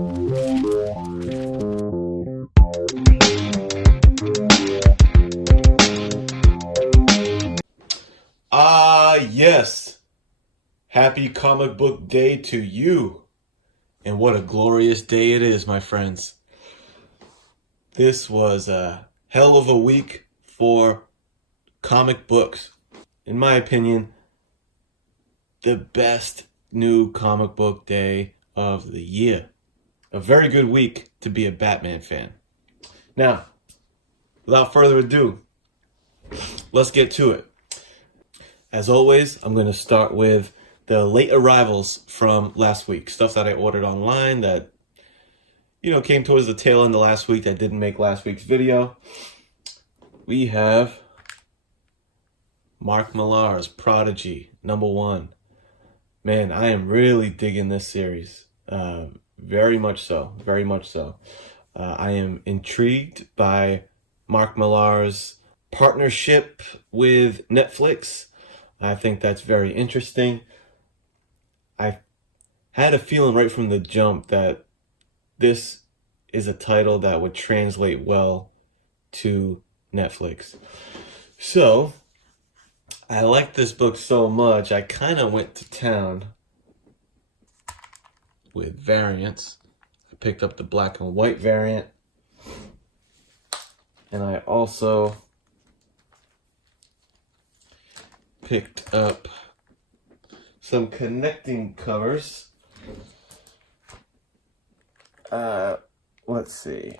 Yes. Happy comic book day to you. And what a glorious day it is, my friends. This was a hell of a week for comic books. In my opinion, the best new comic book day of the year. A very good week to be a Batman fan. Now, without further ado, let's get to it. As always, I'm going to start with the late arrivals from last week. Stuff that I ordered online that, came towards the tail end of last week that didn't make last week's video. We have Mark Millar's Prodigy, #1. Man, I am really digging this series. Very much so. Very much so. I am intrigued by Mark Millar's partnership with Netflix. I think that's very interesting. I had a feeling right from the jump that this is a title that would translate well to Netflix. So, I like this book so much, I kind of went to town with variants. I picked up the black and white variant. And I also picked up some connecting covers. Let's see.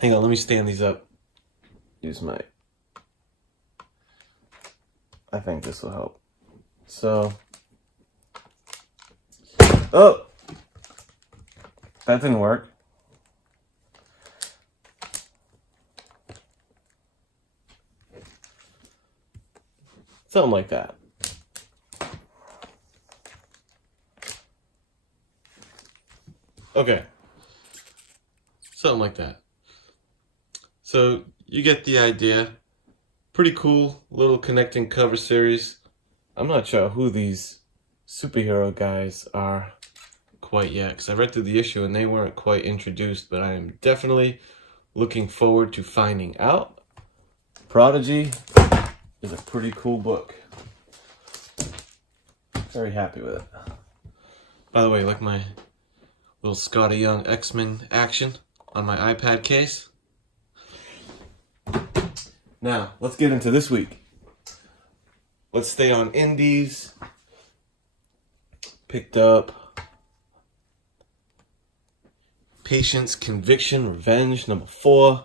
Hang on, let me stand these up. I think this will help. So, oh, that didn't work. Something like that. Okay. Something like that. So you get the idea. Pretty cool little connecting cover series. I'm not sure who these superhero guys are quite yet, because I read through the issue and they weren't quite introduced, but I am definitely looking forward to finding out. Prodigy is a pretty cool book. Very happy with it. By the way, like my little Scotty Young X-Men action on my iPad case. Now, let's get into this week. Let's stay on indies. Picked up Patience, Conviction, Revenge, #4.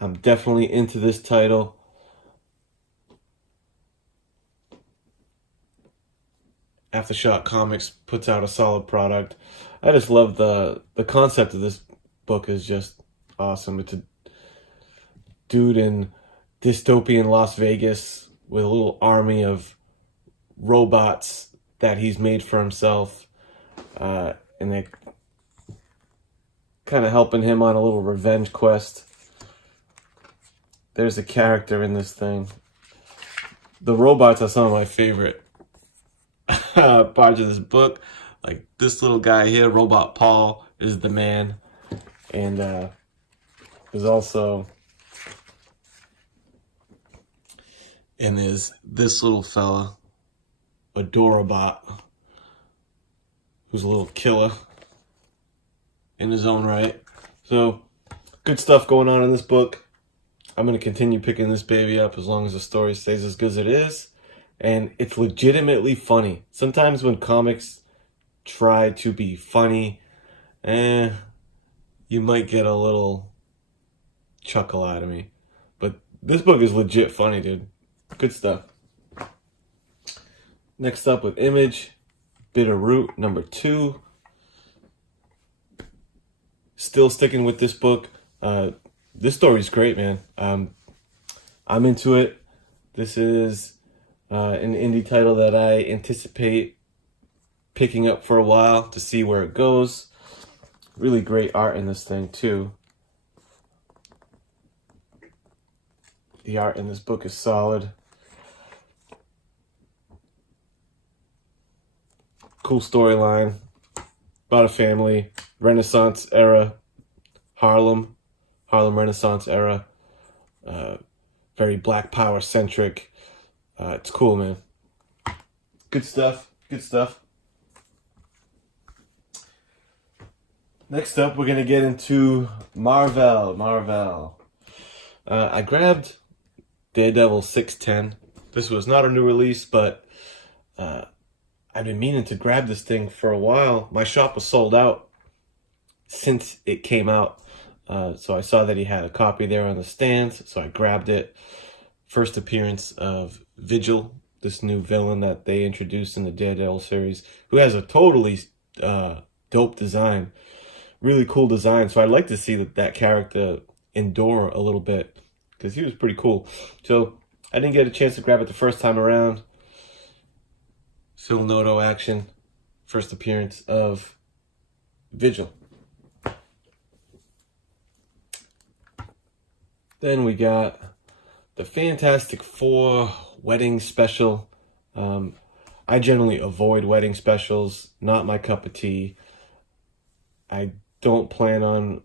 I'm definitely into this title. Aftershock Comics puts out a solid product. I just love the concept of this book is just awesome. It's a dude in dystopian Las Vegas with a little army of robots that he's made for himself. And they're kind of helping him on a little revenge quest. There's a character in this thing. The robots are some of my favorite parts of this book. Like this little guy here, Robot Paul, is the man. And there's also... And there's this little fella, Adorabot, who's a little killer in his own right. So, good stuff going on in this book. I'm going to continue picking this baby up as long as the story stays as good as it is. And it's legitimately funny. Sometimes when comics try to be funny, you might get a little chuckle out of me. But this book is legit funny, dude. Good stuff. Next up with Image, Bitter Root, #2. Still sticking with this book. This story's great, man. I'm into it. This is an indie title that I anticipate picking up for a while to see where it goes. Really great art in this thing, too. The art in this book is solid. Cool storyline about a family, Renaissance era, Harlem Renaissance era. Very Black Power centric. It's cool, man. Good stuff. Good stuff. Next up, we're gonna get into Marvel. I grabbed Daredevil 610. This was not a new release, but I've been meaning to grab this thing for a while. My shop was sold out since it came out. So I saw that he had a copy there on the stands, so I grabbed it. First appearance of Vigil, this new villain that they introduced in the Daredevil series, who has a totally dope design. Really cool design. So I'd like to see that character endure a little bit, because he was pretty cool. So I didn't get a chance to grab it the first time around. Phil Noto action. First appearance of Vigil. Then we got the Fantastic Four wedding special. I generally avoid wedding specials. Not my cup of tea. I don't plan on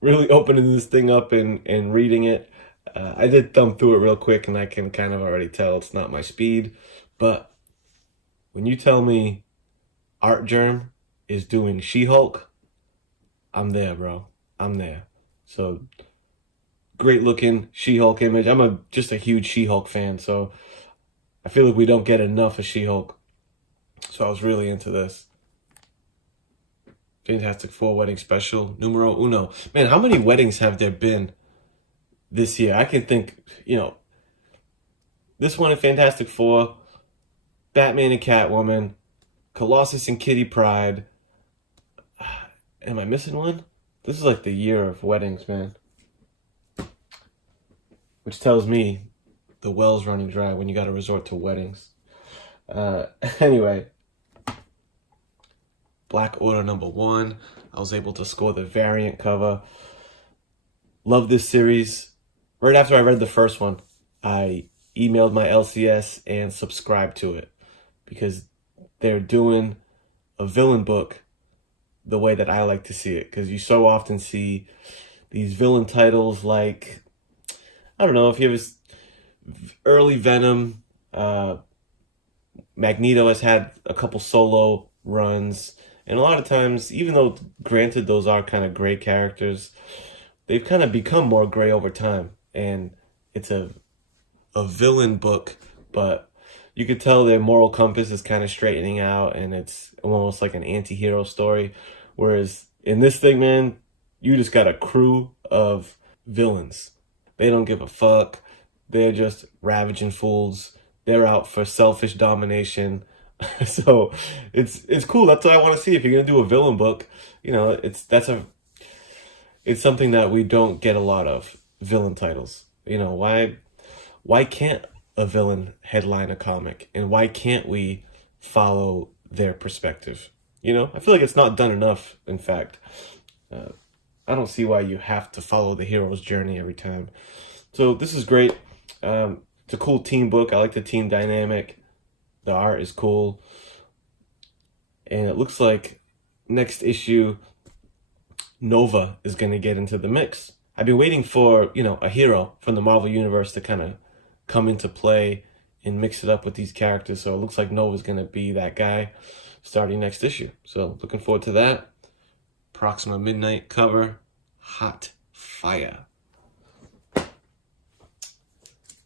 really opening this thing up and reading it. I did thumb through it real quick, and I can kind of already tell it's not my speed. But when you tell me Art Germ is doing She-Hulk, I'm there, bro. I'm there. So great looking She-Hulk image. I'm just a huge She-Hulk fan, so I feel like we don't get enough of She-Hulk. So I was really into this. Fantastic Four wedding special, numero uno. Man, how many weddings have there been this year? I can think, this one in Fantastic Four, Batman and Catwoman, Colossus and Kitty Pryde. Am I missing one? This is like the year of weddings, man. Which tells me the well's running dry when you got to resort to weddings. Anyway, Black Order #1. I was able to score the variant cover. Love this series. Right after I read the first one, I emailed my LCS and subscribed to it, because they're doing a villain book the way that I like to see it. Because you so often see these villain titles like, I don't know, if you have early Venom, Magneto has had a couple solo runs. And a lot of times, even though granted those are kind of gray characters, they've kind of become more gray over time. And it's a villain book, but you could tell their moral compass is kind of straightening out, and it's almost like an anti-hero story. Whereas in this thing, man, you just got a crew of villains. They don't give a fuck. They're just ravaging fools. They're out for selfish domination. So it's cool. That's what I want to see. If you're gonna do a villain book, it's something that we don't get a lot of, villain titles. Why can't a villain headline a comic, and why can't we follow their perspective? I feel like it's not done enough. In fact, I don't see why you have to follow the hero's journey every time. So this is great. It's a cool team book. I like the team dynamic. The art is cool. And it looks like next issue, Nova is going to get into the mix. I've been waiting for, a hero from the Marvel Universe to kind of come into play and mix it up with these characters. So it looks like Nova's going to be that guy starting next issue. So looking forward to that. Proxima Midnight cover. Hot fire.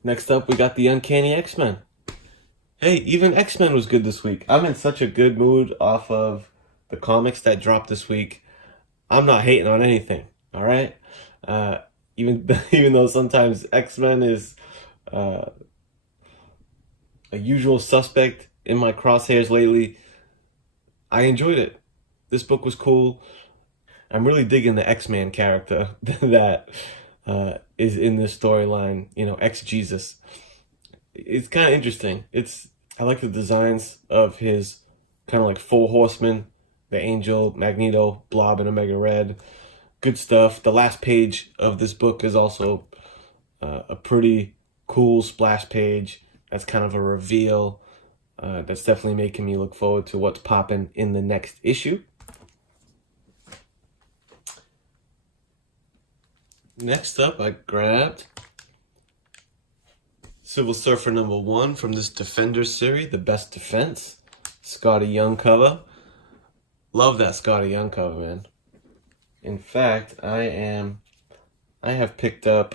Next up, we got the Uncanny X-Men. Hey, even X-Men was good this week. I'm in such a good mood off of the comics that dropped this week. I'm not hating on anything, all right? Even though sometimes X-Men is a usual suspect in my crosshairs lately, I enjoyed it. This book was cool. I'm really digging the X-Man character that is in this storyline, X-Jesus. It's kind of interesting. I like the designs of his kind of like four horsemen, the Angel, Magneto, Blob, and Omega Red. Good stuff. The last page of this book is also a pretty cool splash page. That's kind of a reveal That's definitely making me look forward to what's popping in the next issue. Next up, I grabbed Civil Surfer #1 from this Defender series, The Best Defense. Scotty Young cover. Love that Scotty Young cover, man. In fact, I have picked up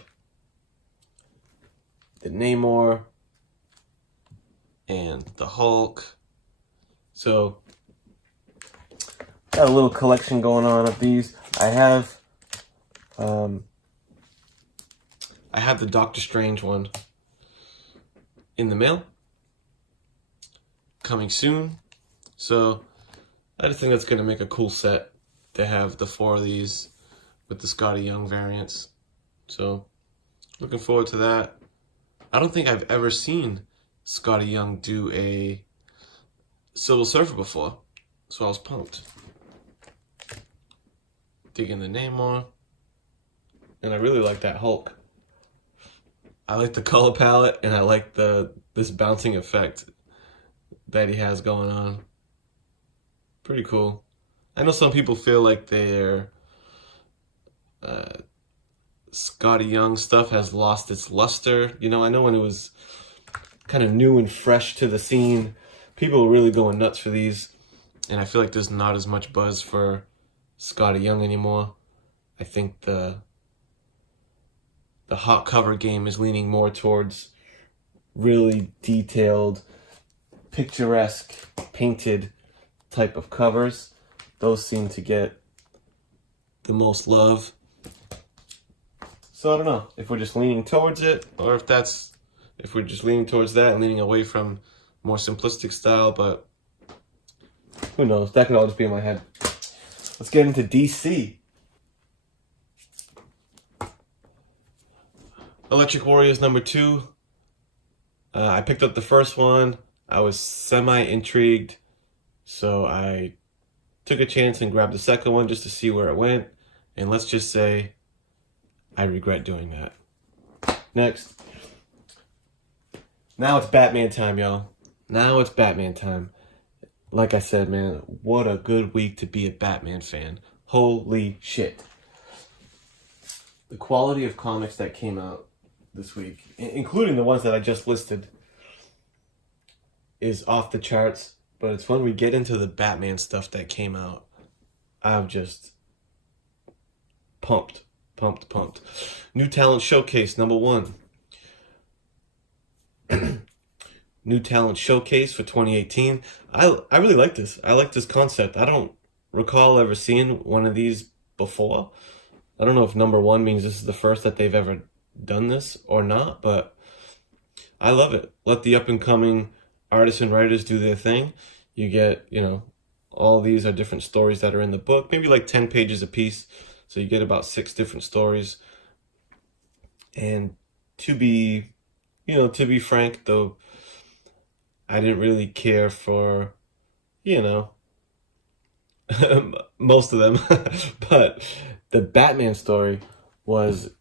the Namor and the Hulk. So, got a little collection going on of these. I have the Doctor Strange one in the mail, coming soon. So I just think that's going to make a cool set to have the 4 of these with the Scotty Young variants. So looking forward to that. I don't think I've ever seen Scotty Young do a Silver Surfer before, so I was pumped. Digging the Namor, and I really like that Hulk. I like the color palette, and I like this bouncing effect that he has going on. Pretty cool. I know some people feel like their Scotty Young stuff has lost its luster. You know, I know when it was kind of new and fresh to the scene, people were really going nuts for these, and I feel like there's not as much buzz for Scotty Young anymore. I think the hot cover game is leaning more towards really detailed, picturesque, painted type of covers. Those seem to get the most love. So I don't know if we're just leaning towards it, or if we're just leaning towards that and leaning away from more simplistic style, but who knows? That could all just be in my head. Let's get into DC. Electric Warriors #2. I picked up the first one. I was semi-intrigued, so I took a chance and grabbed the second one just to see where it went. And let's just say I regret doing that. Next. Now it's Batman time, y'all. Now it's Batman time. Like I said, man, what a good week to be a Batman fan. Holy shit. The quality of comics that came out this week, including the ones that I just listed, is off the charts. But it's when we get into the Batman stuff that came out, I'm just pumped. New Talent Showcase #1. New Talent Showcase for 2018. I really like this. I like this concept. I don't recall ever seeing one of these before. I don't know if #1 means this is the first that they've ever done this or not, but I love it. Let the up-and-coming artists and writers do their thing. You get, all these are different stories that are in the book, maybe like 10 pages a piece. So you get about 6 different stories. And to be frank, though, I didn't really care for, most of them. But the Batman story was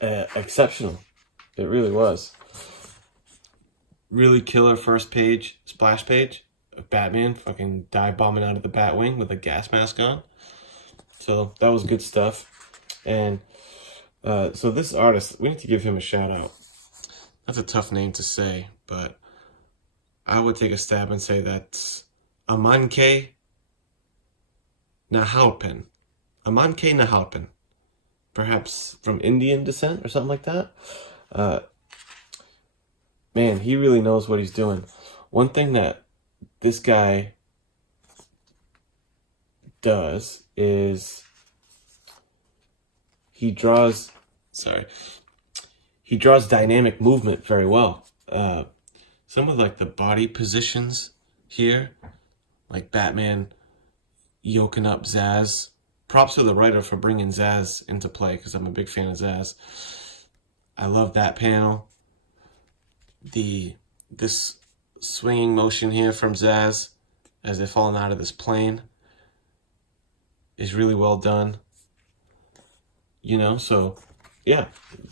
exceptional. It really was. Really killer first page, splash page of Batman fucking dive bombing out of the Batwing with a gas mask on. So that was good stuff. And so this artist, we need to give him a shout out. That's a tough name to say, but I would take a stab and say that's Amanke Nahalpin. Amanke Nahalpin. Perhaps from Indian descent or something like that. Man, he really knows what he's doing. One thing that this guy does is he draws dynamic movement very well. Some of like the body positions here, like Batman yoking up Zaz. Props to the writer for bringing Zaz into play, because I'm a big fan of Zaz. I love that panel. This swinging motion here from Zaz as they're falling out of this plane is really well done. So yeah,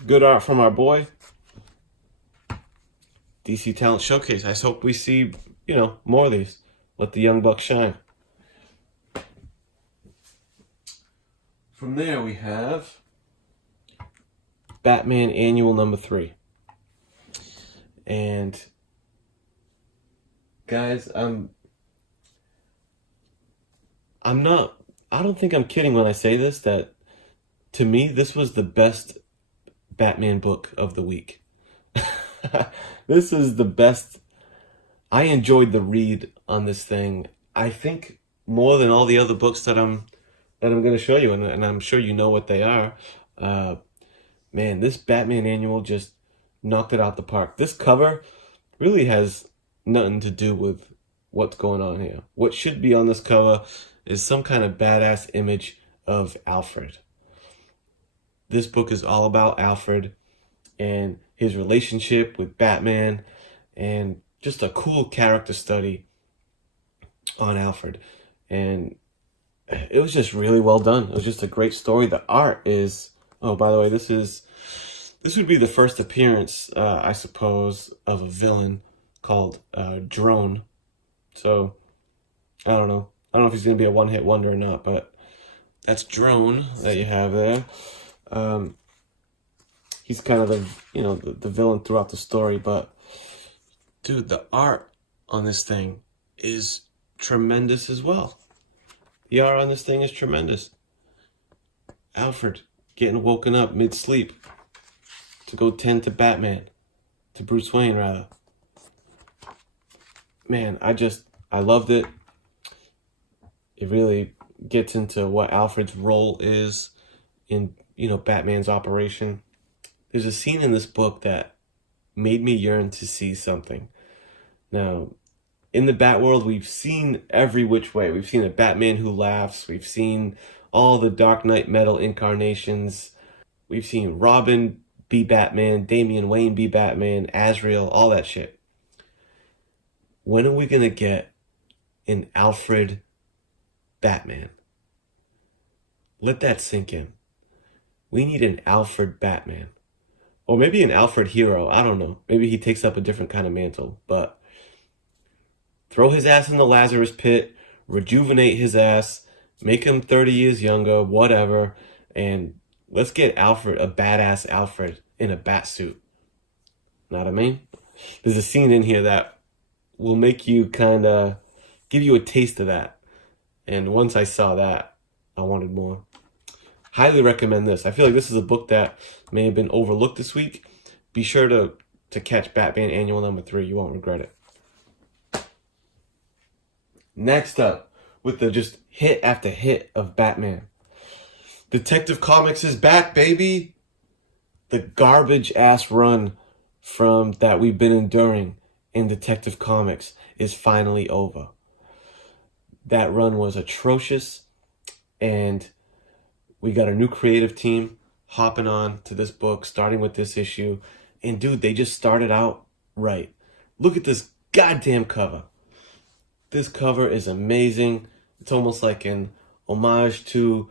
good art from our boy. DC Talent Showcase. I hope we see more of these. Let the young buck shine. From there we have Batman Annual number 3. And guys, I don't think I'm kidding when I say this, that to me this was the best Batman book of the week. This is the best. I enjoyed the read on this thing. I think more than all the other books that I'm going to show you, and I'm sure you know what they are. Man, this Batman Annual just knocked it out the park. This cover really has nothing to do with what's going on here. What should be on this cover is some kind of badass image of Alfred. This book is all about Alfred and his relationship with Batman, and just a cool character study on Alfred. And it was just really well done. It was just a great story. The art is, oh, by the way, this would be the first appearance, I suppose, of a villain called Drone. So, I don't know if he's going to be a one-hit wonder or not, but that's Drone that you have there. He's kind of the villain throughout the story, but dude, the art on this thing is tremendous as well. The art on this thing is tremendous. Alfred getting woken up mid-sleep to go tend to Batman, to Bruce Wayne rather. Man, I loved it. It really gets into what Alfred's role is in, Batman's operation. There's a scene in this book that made me yearn to see something. Now, in the Batworld, we've seen every which way. We've seen a Batman who laughs. We've seen all the Dark Knight Metal incarnations. We've seen Robin be Batman, Damian Wayne be Batman, Azrael, all that shit. When are we going to get an Alfred Batman? Let that sink in. We need an Alfred Batman. Or maybe an Alfred hero. I don't know. Maybe he takes up a different kind of mantle. But throw his ass in the Lazarus pit, rejuvenate his ass, make him 30 years younger, whatever, and let's get Alfred, a badass Alfred, in a bat suit. Know what I mean? There's a scene in here that will make you kind of give you a taste of that. And once I saw that, I wanted more. Highly recommend this. I feel like this is a book that may have been overlooked this week. Be sure to catch Batman Annual number 3. You won't regret it. Next up, with the just hit after hit of Batman. Detective Comics is back, baby! The garbage-ass run from that we've been enduring in Detective Comics is finally over. That run was atrocious, and we got a new creative team hopping on to this book, starting with this issue. And dude, they just started out right. Look at this goddamn cover. This cover is amazing. It's almost like an homage to,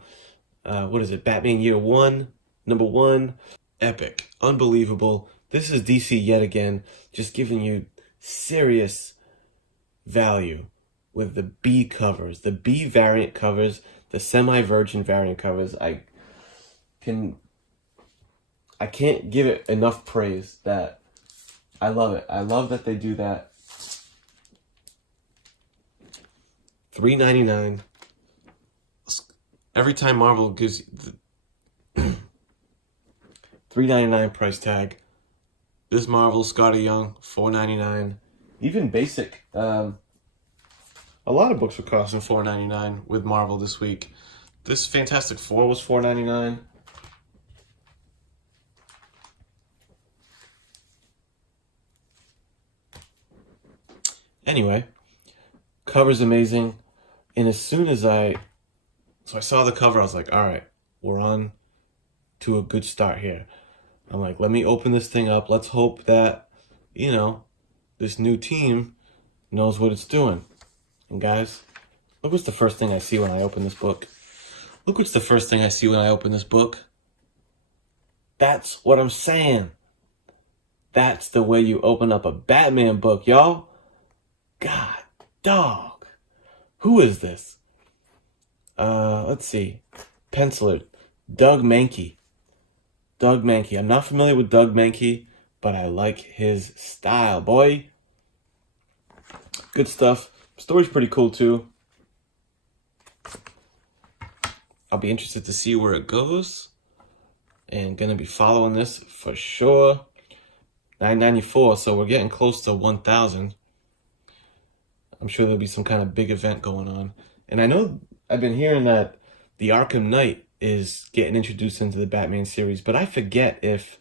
Batman Year 1, number 1. Epic. Unbelievable. This is DC yet again, just giving you serious value with the B covers, the B variant covers, the semi-virgin variant covers. I can't give it enough praise. That I love it. I love that they do that. $3.99. Every time Marvel gives you the $3.99 price tag. This Marvel Scotty Young, $4.99. Even basic. A lot of books were costing $4.99 with Marvel this week. This Fantastic Four was $4.99. Anyway, cover's amazing. And as soon as I saw the cover, I was like, all right, we're on to a good start here. I'm like, let me open this thing up. Let's hope that, this new team knows what it's doing. And guys, look what's the first thing I see when I open this book. Look what's the first thing I see when I open this book. That's what I'm saying. That's the way you open up a Batman book, y'all. God, dog. Who is this? Let's see. Penciler. Doug Mahnke. Doug Mahnke. I'm not familiar with Doug Mahnke, but I like his style, boy. Good stuff. Story's pretty cool, too. I'll be interested to see where it goes. And gonna be following this for sure. 994, so we're getting close to 1,000. I'm sure there'll be some kind of big event going on. And I know I've been hearing that the Arkham Knight is getting introduced into the Batman series, but I forget if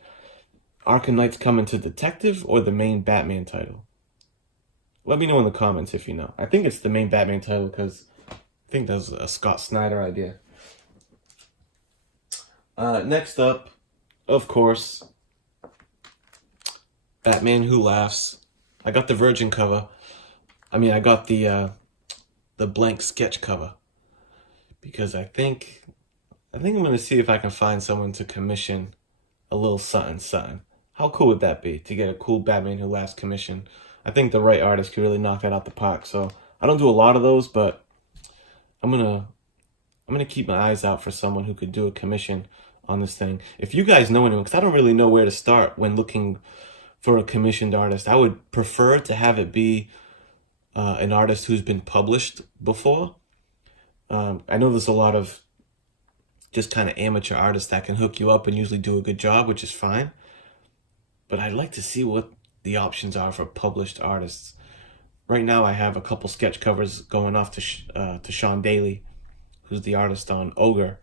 Arkham Knight's coming to Detective or the main Batman title. Let me know in the comments if you know. I think it's the main Batman title because I think that's a Scott Snyder idea. Next up, of course, Batman Who Laughs. I got the Virgin cover. I got the blank sketch cover because I think I'm gonna see if I can find someone to commission a little something. How cool would that be to get a cool Batman Who Laughs commission? I think the right artist could really knock that out the park. So I don't do a lot of those, but I'm gonna keep my eyes out for someone who could do a commission on this thing. If you guys know anyone, because I don't really know where to start when looking for a commissioned artist, I would prefer to have it be an artist who's been published before. I know there's a lot of just kind of amateur artists that can hook you up and usually do a good job, which is fine. But I'd like to see what the options are for published artists. Right now I have a couple sketch covers going off to Sean Daly, who's the artist on Ogre,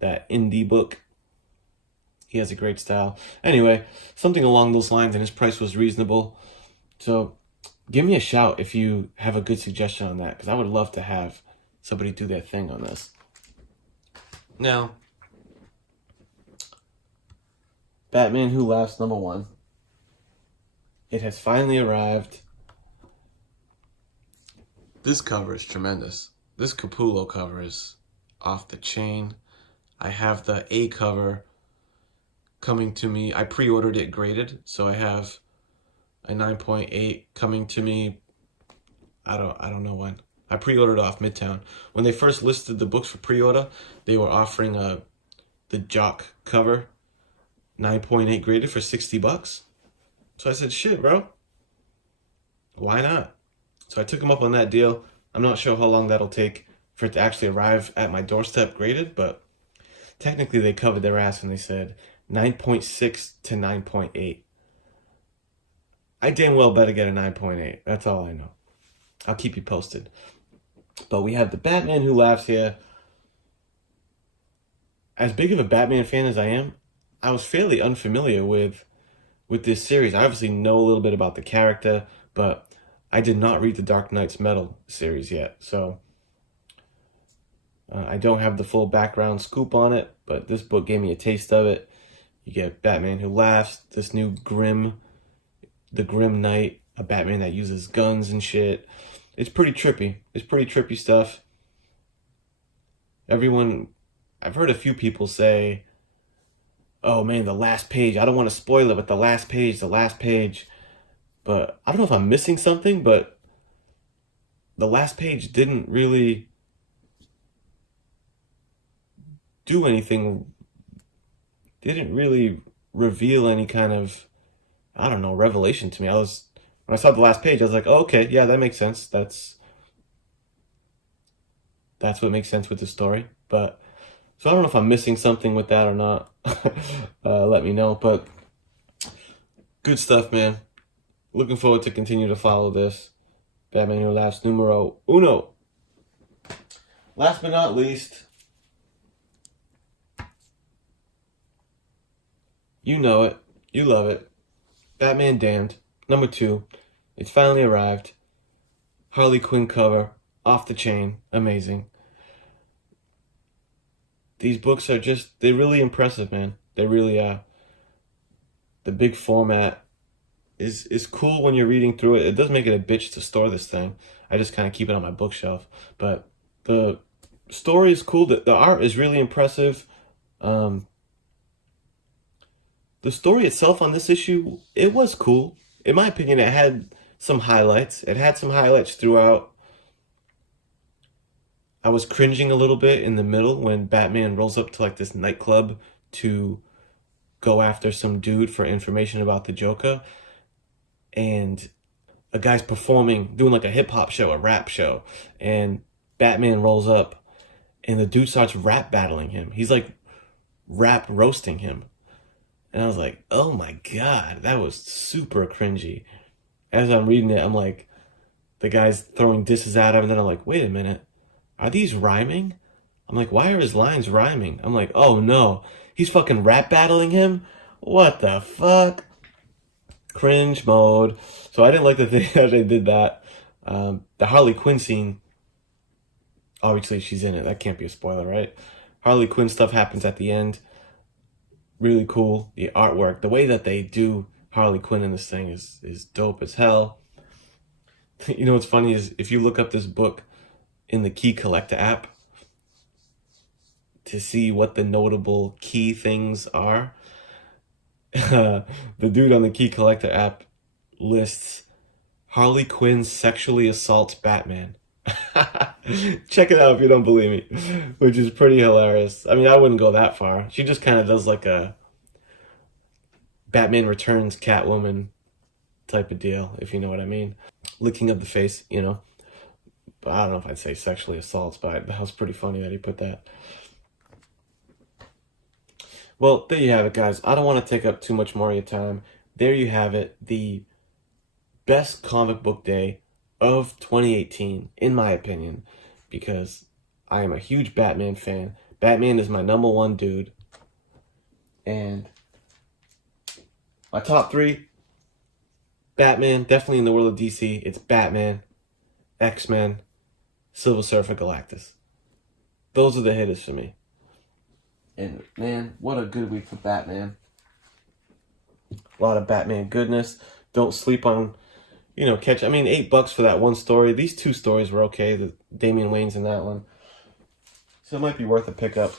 that indie book. He has a great style. Anyway, something along those lines, and his price was reasonable. So give me a shout if you have a good suggestion on that, because I would love to have somebody do their thing on this. Now, Batman Who Laughs #1. It has finally arrived. This cover is tremendous. This Capullo cover is off the chain. I have the A cover coming to me. I pre-ordered it graded, so I have a 9.8 coming to me. I don't know when. I pre-ordered off Midtown. When they first listed the books for pre-order, they were offering the Jock cover, 9.8 graded for $60. So I said, shit, bro. Why not? So I took them up on that deal. I'm not sure how long that'll take for it to actually arrive at my doorstep graded, but technically they covered their ass and they said 9.6 to 9.8. I damn well better get a 9.8. That's all I know. I'll keep you posted. But we have the Batman Who Laughs here. As big of a Batman fan as I am, I was fairly unfamiliar with this series. I obviously know a little bit about the character, but I did not read the Dark Knight's Metal series yet. So I don't have the full background scoop on it, but this book gave me a taste of it. You get Batman Who Laughs, this new the Grim Knight, a Batman that uses guns and shit. It's pretty trippy. It's pretty trippy stuff. I've heard a few people say, oh man, the last page, I don't want to spoil it, but the last page. But I don't know if I'm missing something, but the last page didn't really do anything, didn't really reveal any kind of, I don't know, revelation to me. When I saw the last page, I was like, oh, okay, yeah, that makes sense. That's what makes sense with the story. But so I don't know if I'm missing something with that or not. Let me know. But good stuff, man. Looking forward to continue to follow this. Batman Who Laughs #1. Last but not least, you know it, you love it. Batman Damned #2. It's finally arrived. Harley Quinn cover, off the chain, amazing. These books are they're really impressive, man. They really are. The big format is cool when you're reading through it. It does make it a bitch to store this thing. I just kind of keep it on my bookshelf. But the story is cool. The art is really impressive. The story itself on this issue, it was cool. In my opinion, it had some highlights. It had some highlights throughout. I was cringing a little bit in the middle when Batman rolls up to like this nightclub to go after some dude for information about the Joker. And a guy's performing, doing like a hip hop show, a rap show. And Batman rolls up and the dude starts rap battling him. He's like rap roasting him. And I was like, oh my God, that was super cringy. As I'm reading it, I'm like, the guy's throwing disses at him. And then I'm like, wait a minute. Are these rhyming? I'm like, why are his lines rhyming? I'm like, oh no, he's fucking rap battling him? What the fuck? Cringe mode. So I didn't like the thing that they did that. The Harley Quinn scene, obviously she's in it. That can't be a spoiler, right? Harley Quinn stuff happens at the end. Really cool. The artwork, the way that they do Harley Quinn in this thing is dope as hell. You know what's funny is if you look up this book in the Key Collector app to see what the notable key things are, the dude on the Key Collector app lists Harley Quinn sexually assaults Batman. Check it out if you don't believe me, which is pretty hilarious. I mean, I wouldn't go that far. She just kind of does like a Batman Returns Catwoman type of deal, if you know what I mean. Licking of the face, you know. But I don't know if I'd say sexually assaults, but that was pretty funny that he put that. Well, there you have it, guys. I don't want to take up too much more of your time. There you have it. The best comic book day of 2018, in my opinion, because I am a huge Batman fan. Batman is my #1 dude. And my top 3, Batman, definitely in the world of DC, it's Batman, X-Men, Silver Surfer, Galactus. Those are the hitters for me. And man, what a good week for Batman. A lot of Batman goodness. Don't sleep on, I mean, $8 for that one story. These 2 stories were okay. The Damian Wayne's in that one. So it might be worth a pickup.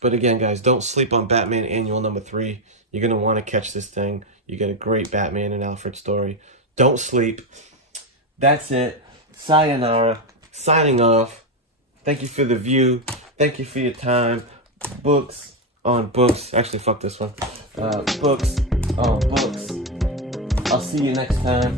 But again, guys, don't sleep on Batman Annual #3. You're going to want to catch this thing. You get a great Batman and Alfred story. Don't sleep. That's it. Sayonara. Signing off. Thank you for the view. Thank you for your time. Books on books. Actually, fuck this one. Books on books. I'll see you next time.